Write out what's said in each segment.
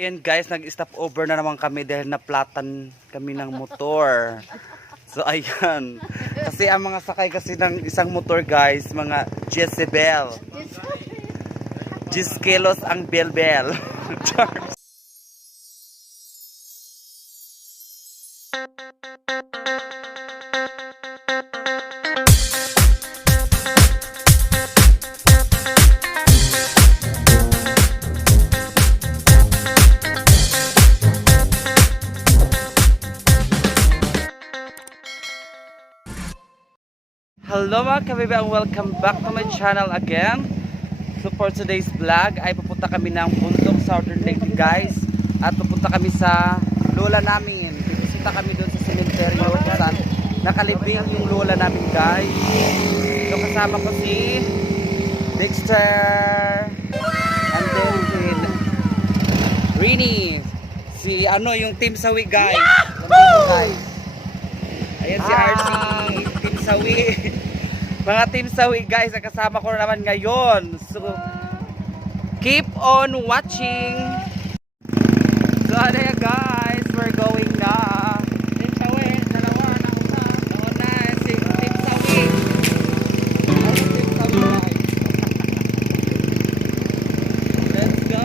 Ayan guys, nag-stop over na naman kami dahil naplatan kami ng motor. So ayan. Kasi ang mga sakay kasi ng isang motor guys, mga Jezebel. 10 kilos ang belbel. Hello mga kabebe, welcome back to my channel again. So for today's vlog ay pupunta kami ng Bundok Southern Lake guys. At pupunta kami sa lola namin. Bibisita kami doon sa cemetery kung saan nakalibing yung lola namin guys. So kasama ko si Dexter and then si Rini. Si ano yung Team Sawi guys. Ayan si RC, Team Sawi. Mga Team Sawi guys, ang kasama ko naman ngayon. So, keep on watching. So, ano yan guys, we're going na. Team Sawi, dalawa na una. Nauna, si Team Sawi. Ano Team Sawi guys? Let's go.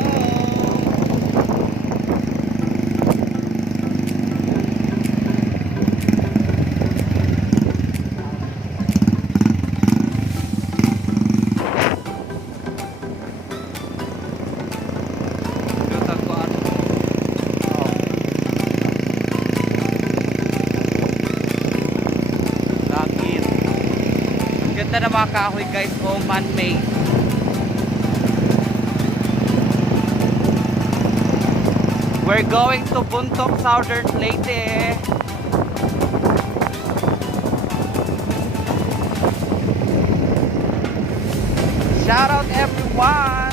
Ganda na mga kahoy guys, o man-made. We're going to Bundok Southern Leyte. Shout out everyone.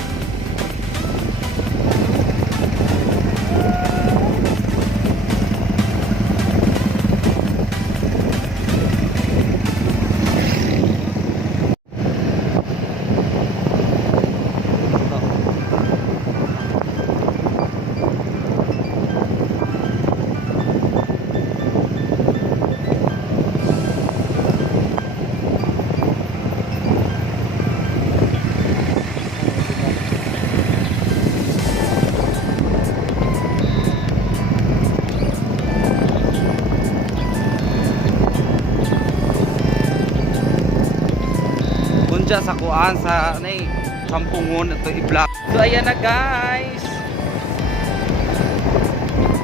Sa kuan sa nay kampungon ito i-block. So ayan na guys.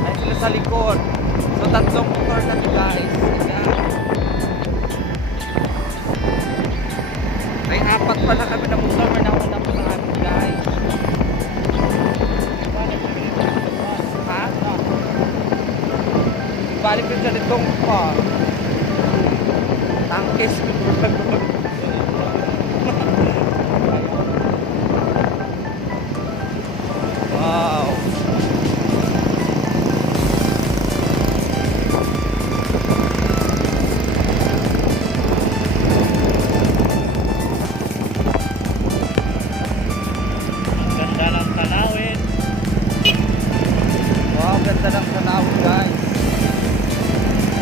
Ay sila sa likod. So tatlong motor na to guys. Ayan. Ay apat pala kami na motor na una pa namin guys. Ha? Balik ko sa litong pa. Tangkis ko. Wow. Ganda ng tanawin. Wow, ganda ng tanawin guys.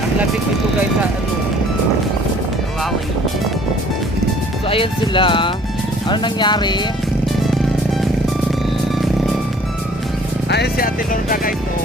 Ang labig nito guys sa ano. Wow. So ayan sila. Ano nangyari? Ayun si Ate Lorda guys oh.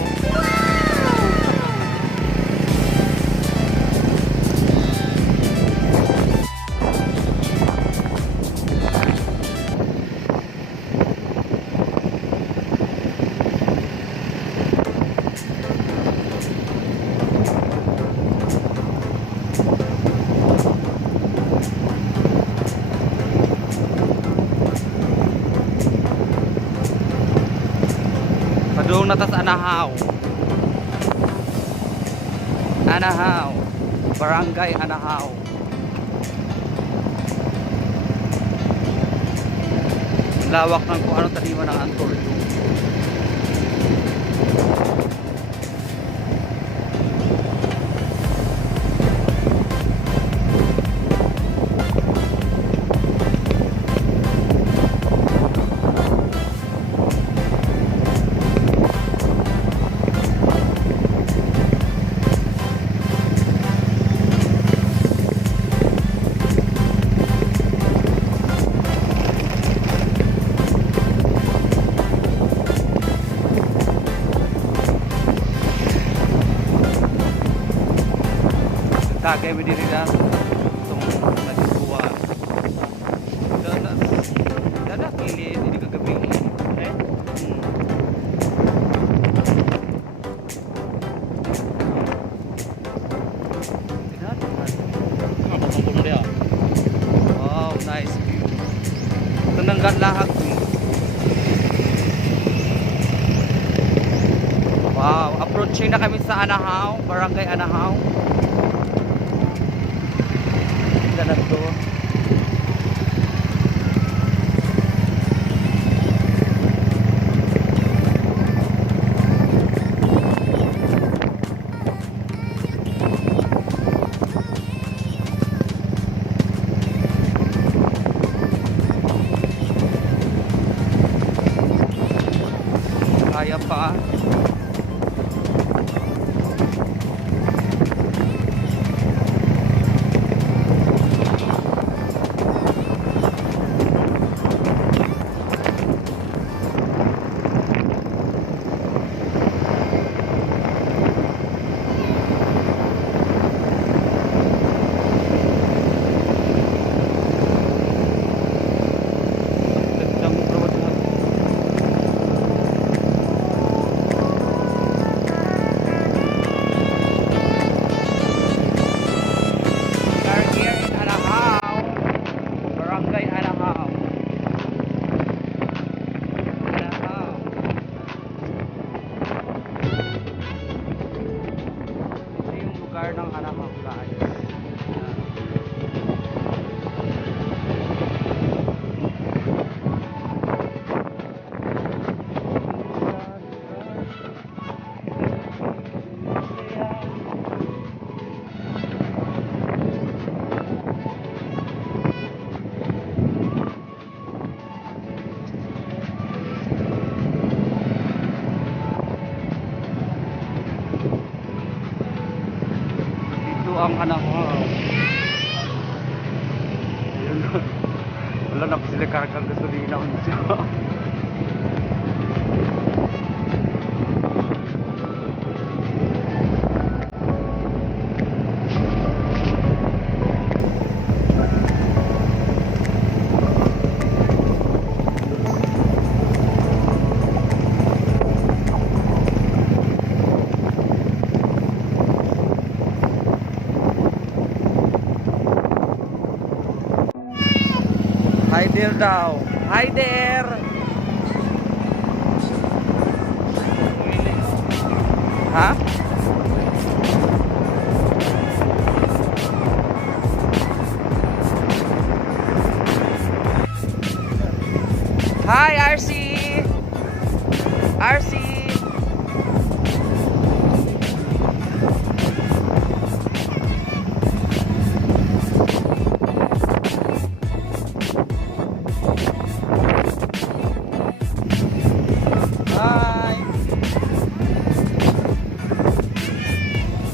Padung na tas Anahaw. Anahaw. Barangay Anahaw. Lawak ng kung anong taniman ng Antol. talagay mo din nila. Itong nagkuha. Danas, kili, hindi kagabi. Eh? Wow, nice view. Ito nang lahag. Wow, approaching na kami sa Anahaw, Barangay Anahaw. Ganda to. Kaya pa. Ng anak ko guys. Ang anak ko. Wala na po sila kargang gasolina siya. Hi there daw. Hi there. Ha? Hi RC. RC.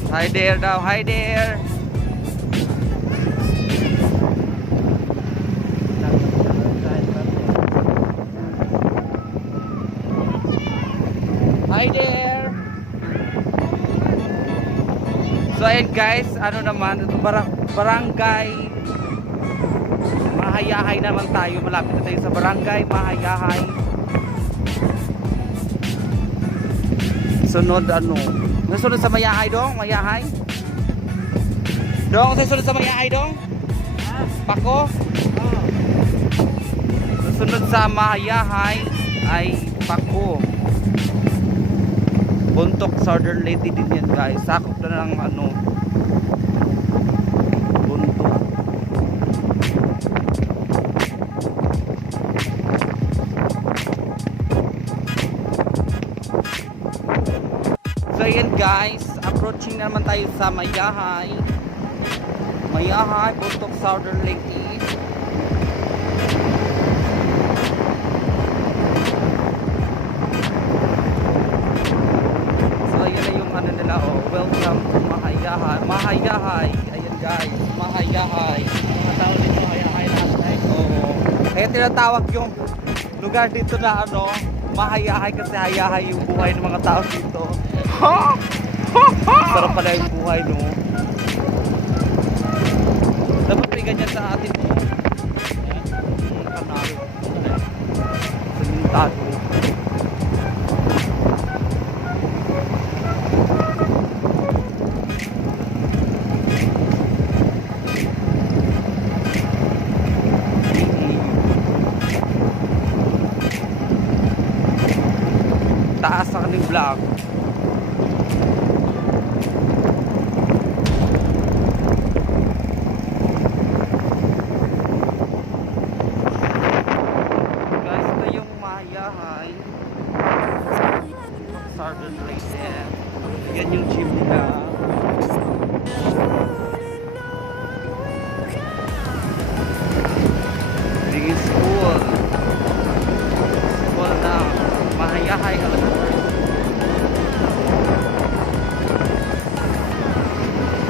Hi there daw, hi there. Hi there. So ayun guys, ano naman, barangay Mahayahay naman tayo. Malapit na tayo sa barangay Mahayahay. Sunod ano? Nasunod sa Mayahay dong? Mayahay? Dong, sunod sa Mayahay dong? Pako? Sunod sa Mayahay ay Pako. Buntok Southern Leyte din yan guys. Sakop na ng ano. Buntok. So ayan guys, approaching na naman tayo sa Mayahay. Mayahay, Buntok Southern Leyte. So ayan na yung ano nila, oh, welcome to Mahayahay. Mahayahay, ayan guys, Mahayahay. Mga tao dito, Mahayahay lahat guys. Oo. Kaya tinatawag yung lugar dito na ano, Mahayahay kasi hayahay yung buhay ng mga tao dito. Sarap pala yung buhay no. Dapat may ganyan sa atin mo. Kanal. Simentado. Taas sa kaning vlog. Guys, ito yung Mayahay Southern Leyte. Yan yung gym nila. Big school. School na Mayahay Elementary.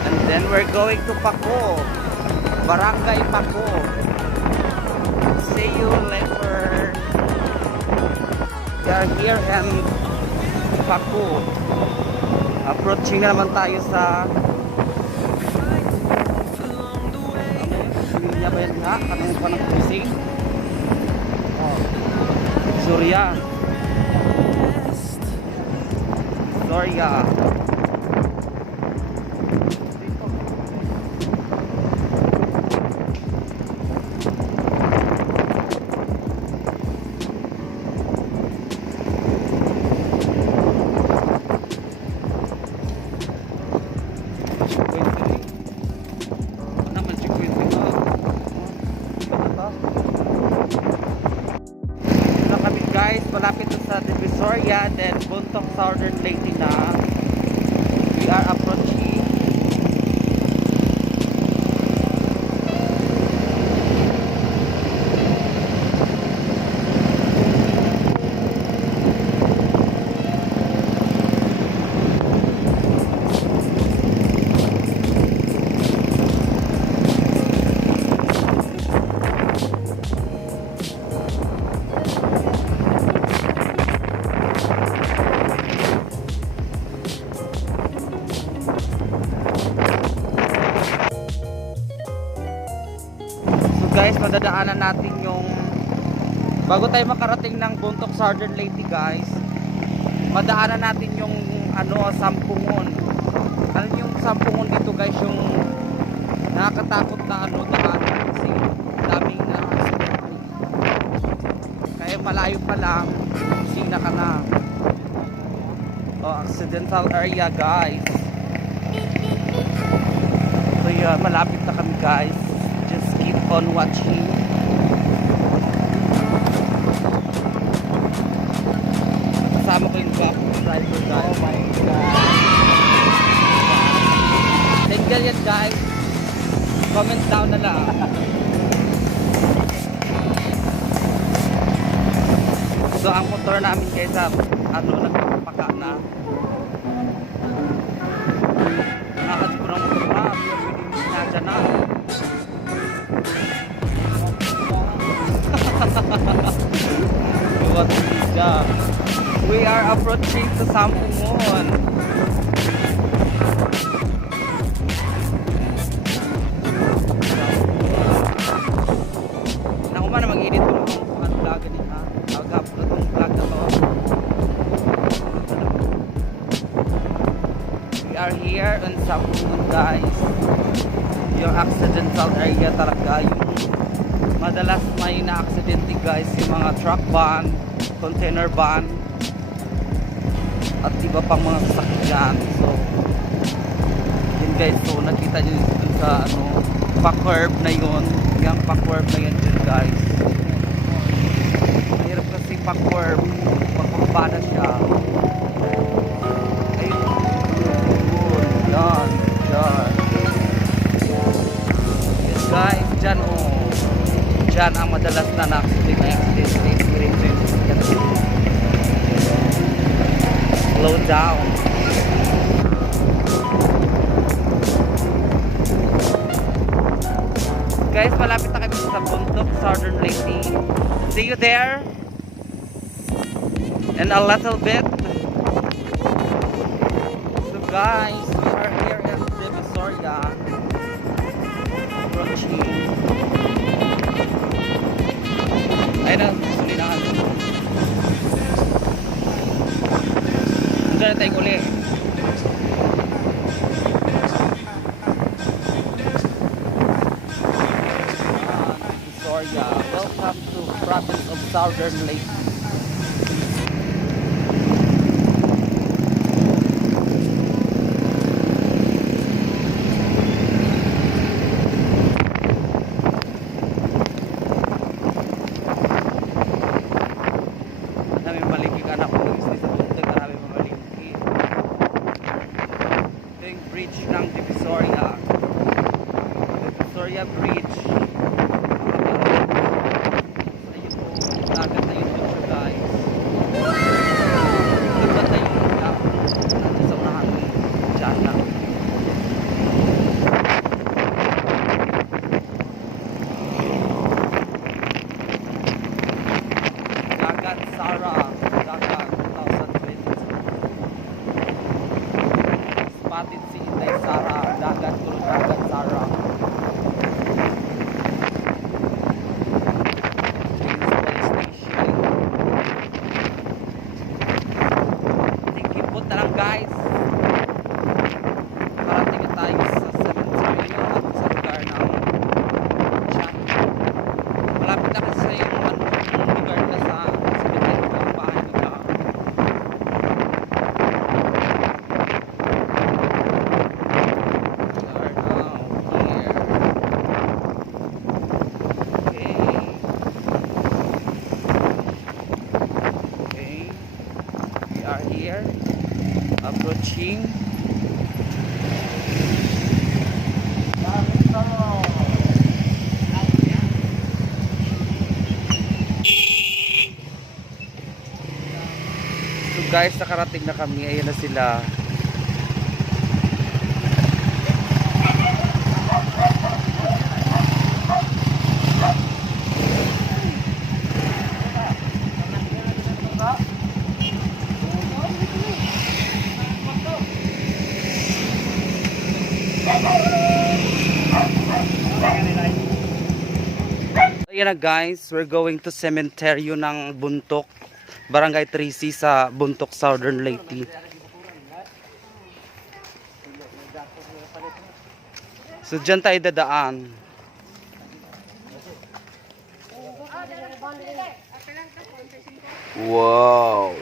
And then we're going to Paco. Barangay Paco. See you later. We are here in Paco. Approaching na naman tayo sa Linya ba yan nga? Kanong pa ng cruising? Surya. Surya. Guys, malapit na sa Divisoria, then Buntok Southern Leyte na. We are approaching. Guys, madadaanan natin yung bago tayo makarating ng Buntok Southern Leyte, guys. Madaanan natin yung Sampungon. Ano yung Sampungon dito, guys, yung nakakatakot na daan kasi daming na kaya malayo pa lang sina ka na. Accidental area, guys. So yeah, malapit na kami, guys. Just keep on watching. Kasama ko yung driver, guys. Oh my God. Single yan, guys. Comment down na lang. So ang motor namin kaysa nagpapaka na. Nakakad ko ng motor na. Nadya na. What is that? We are approaching to Sampungon. Naku man na mag-edit ko ng vlog din, ha. Mag-upload ng vlog na to. We are here in Sampungon, guys. Yung accidental area talaga, yung madalas may na-aksidente, guys, yung mga truck van, container van at iba pang mga sasakyan. So yun, guys, so nakita nyo dun sa pa-curve na yun, yung pa-curve na yun dun, guys. Mahirap kasi pa-curve pagpapaba na siya. Ayun, yan. Yes, guys, dyan dyan ang madalas na na-accident slow down. Guys, malapit na kami sa Buntok Southern Leyte. See you there in a little bit. So guys, we are here in Divisoria. watching. Ayun na, sulilaan. Diyan na tayo uli. Victoria, welcome to province of Southern Lake. Bridge ng Divisoria. Divisoria Bridge. Ayun po, dagat na yun siya guys. Dagat na yun siya. Nandun sa unahan ng Jana. Dagat Sara. Dagat 2022. Spotted si Inday Sara, dagat tulog dagat Sara. Police station. Tingkipot na lang guys. Parating na tayo sa cemetery at sa lugar ng Jack. Malapit na kasi sa yung lugar na sa cemetery ng bahay nila. Here approaching so guys, nakarating na kami. Ayan na sila. Ayan na guys, we're going to cementerio ng Buntok, Barangay 3C sa Buntok, Southern Leyte. So dyan tayo dadaan. Wow!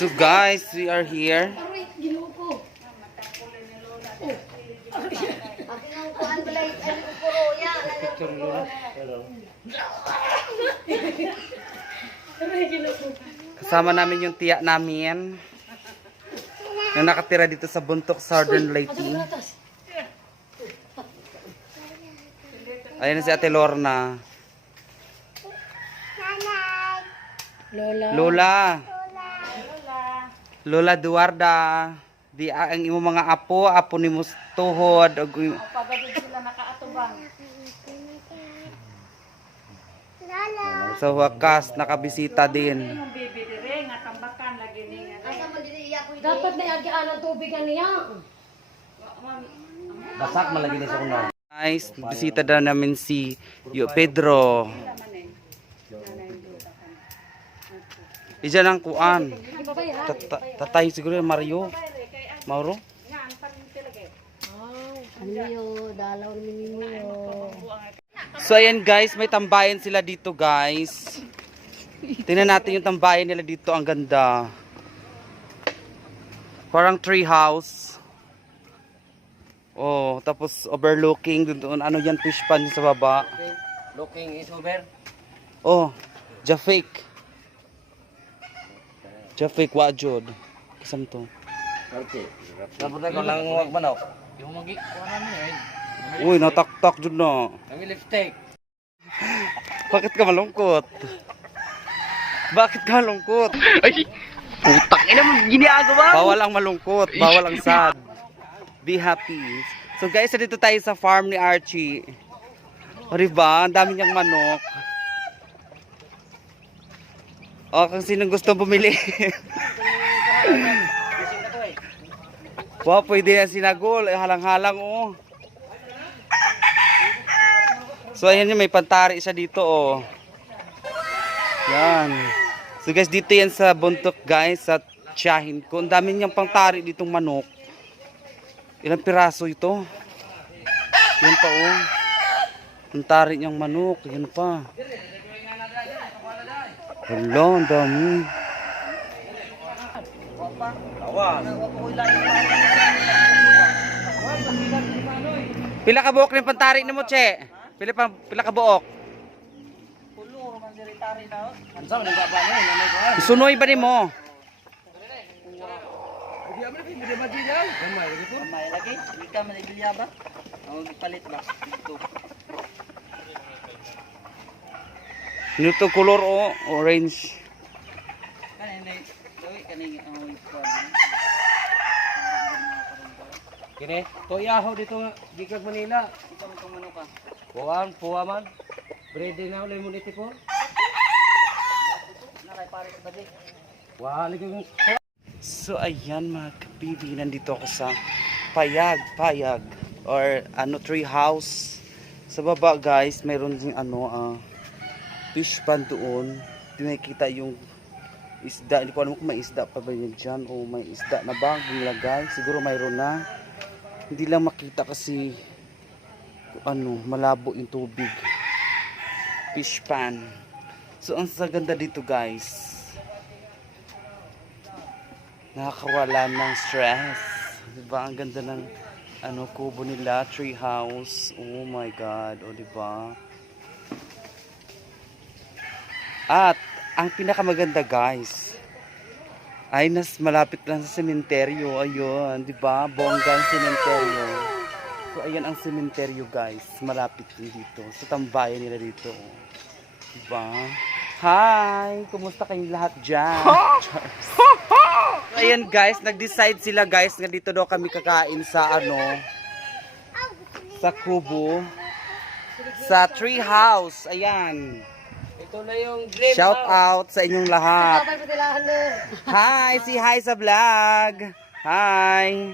So guys, we are here. Kasama namin yung tiya namin na nakatira dito sa Buntok, Southern Leyte. Ayan na si Ate Lorna. Lola. Lola Duarda. Di ang imo mga apo ni Mustuhod. Pagod sila nakaatubang. Sa wakas, nakabisita din. Yung baby dire nga tambakan lagi ni nga. Dapat na yagyaan ang tubig niya. Basak malagi ni sa kuno. Guys, bisita na namin si Pedro. Iyan ang kuan. Tatay siguro yung Mario. Mauro? Ano dalaw ni mo. So ayan guys, may tambayan sila dito guys. Tingnan natin yung tambayan nila dito, ang ganda. Parang tree house. Oh, tapos overlooking doon. Ano yan, fish pan sa baba. Looking is over. Oh, Jafik. Jafik wajod. Kasam to. Okay. Tapos na ko lang huwag manok. Yung magi kuha na eh. Uy, nataktak jud na. Ang lipstick. Bakit ka malungkot? Bakit ka malungkot? Ay, putang ina mo ginagawa. Bawal ang malungkot, bawal ang sad. Be happy. So guys, dito tayo sa farm ni Archie. O diba? Ang dami niyang manok. O, kung sinong gusto bumili. Wow, pwede yan sinagol. Halang-halang, oh. So, ayan yun, may pantari siya dito, oh. Yan. So, guys, dito yan sa buntok, guys, sa tiyahin ko. Ang dami niyang pantari ditong manok. Ilang piraso ito? Yan pa, oh. Pantari niyang manok. Yan pa. Hala, ang dami. Pila ka buok ng pantari ni mo, Che? Pila ka buok? Sunoy ba ni mo? Nito color, oh, orange. Kini, toyaho dito nga, gigag Manila. Buwan, puwa man. Brede na ulit mo dito po. Wala kang... So ayan mga kabibi, nandito ako sa Payag or ano, tree house. Sa baba guys, mayroon ding ano, fish pond doon. Di nakikita yung isda. Hindi ko alam kung may isda pa ba yun dyan o may isda na ba nilagay. Siguro mayroon na. Hindi lang makita kasi ano, malabo yung tubig. Fish pond. So ang ganda dito guys. Nakakawala ng stress. Diba? Ang ganda ng ano, kubo nila, tree house. Oh my god, oh diba? At ang pinakamaganda guys ay malapit lang sa sementeryo. Ayun, diba? Bongga ang sementeryo. So ayan ang sementeryo guys, malapit din dito. Sa tambayan nila dito. Diba? Hi! Kumusta kayong lahat dyan? Ayan guys, nag-decide sila guys nga dito daw kami kakain sa ano, sa kubo, sa tree house. Ayan. Ito na yung dream Shout out sa inyong lahat. Babay patilahan na. Hi! Si hi sa vlog. Hi!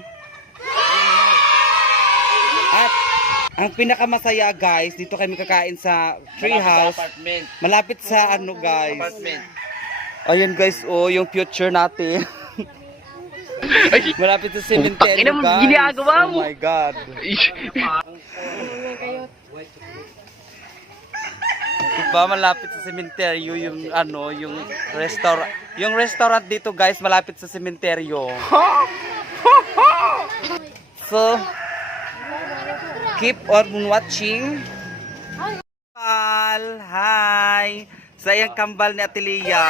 At ang pinakamasaya guys, dito kami kakain sa tree house. apartment. Malapit sa ano guys. Apartment. Ayan guys, oh, yung future natin. Malapit sa cemetery guys. Oh my god. Diba malapit sa cemetery yung ano, yung restaurant. Yung restaurant dito guys, malapit sa cemetery. So, keep on watching. Hi! Sa iyang kambal ni Atilia.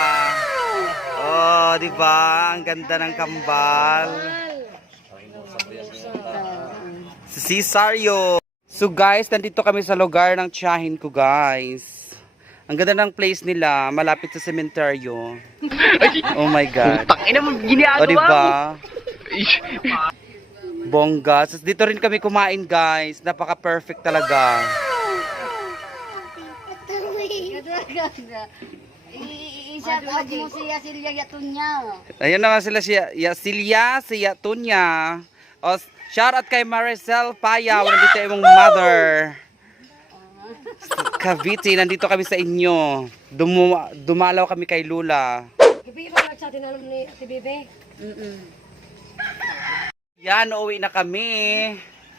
Oh, di ba? Ang ganda ng kambal. Si Cesario. So guys, nandito kami sa lugar ng tiyahin ko guys. Ang ganda ng place nila, malapit sa sementeryo. Oh my god. O di ba? Bongga. So, dito rin kami kumain guys. Napaka-perfect talaga. Isa mo siya Silya Yatunya. Ayun naman sila si Yatunya. O, shout out kay Maricel Paya. Nandito yung mother. Cavite, nandito kami sa inyo. Dumalaw kami kay Lula. Gabi ba sa atin alam ni Ate Bebe? Yan, uuwi na kami.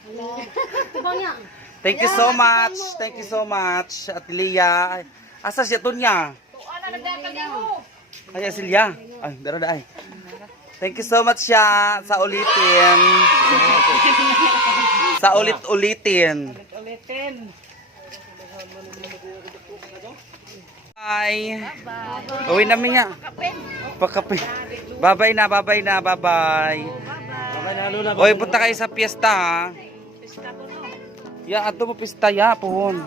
Ito ba niya? Thank you so much. Thank you so much, Atilia. Asa si Yatunya? Ay, Silya. Ay, darada ay. Thank you so much siya sa ulitin. Sa ulit-ulitin. Bye. Uwi namin niya. Pakape. Bye-bye na, bye-bye na, bye-bye. Oy, punta kayo sa piyesta ha. Ya, ato mo pista ya, puhon.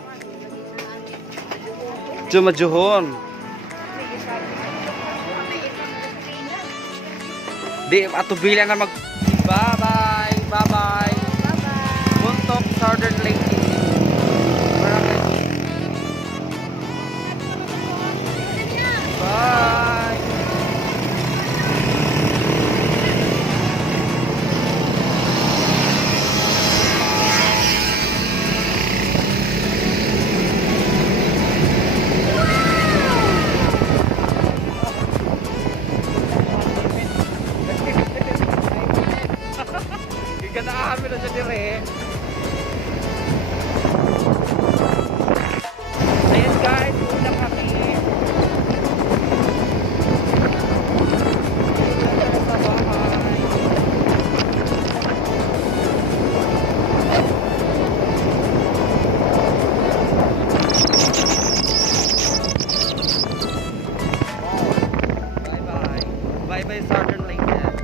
Jumajuhon. Di, ato bila na mag... Bye-bye, bye-bye. Buntok Southern Lake. Bye. Marami na siya dire. Ayan guys, una kami. Sa bahay. Bye-bye. Bye-bye, Southern Lincoln.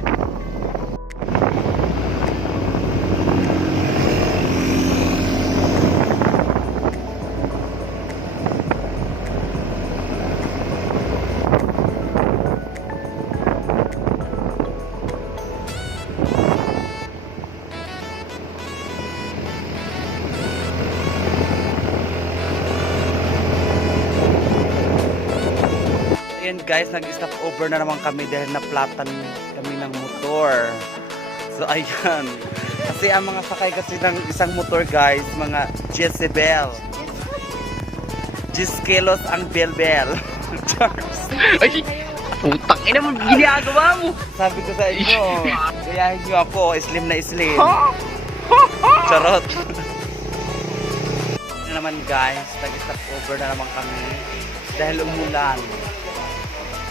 Ayan guys, nag-stop over na naman kami dahil naplatan kami ng motor. So ayan. Kasi ang mga sakay kasi ng isang motor guys, mga Jezebel. 10 kilos ang belbel. Ay, putang ina mo, ginagawa mo. Sabi ko sa inyo, gayahin nyo ako, slim na slim. Charot. Na naman guys, nag-stop over na naman kami dahil umulan.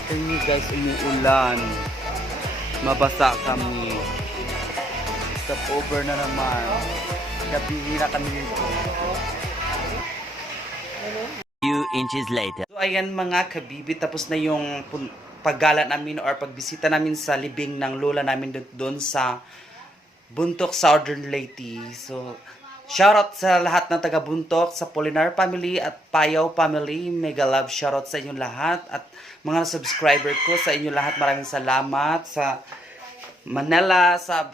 Tingnan niyo guys, umuulan. Mabasa kami. Stop over na naman. Gabi na kami dito. Few inches later. So ayan mga kabibi, tapos na yung paggala namin or pagbisita namin sa libing ng lola namin doon sa Buntok, Southern Leyte. So shoutout sa lahat ng taga Buntok, sa Polinar family at Payaw family. Mega love shoutout sa inyong lahat at mga subscriber ko, sa inyo lahat. Maraming salamat sa Manila, sa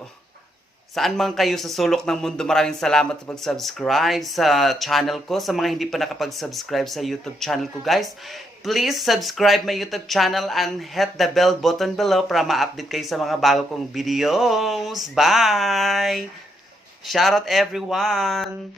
saan man kayo sa sulok ng mundo. Maraming salamat sa pag-subscribe sa channel ko. Sa mga hindi pa nakapag-subscribe sa YouTube channel ko guys, please subscribe my YouTube channel and hit the bell button below para ma-update kayo sa mga bago kong videos. Bye! Shoutout everyone!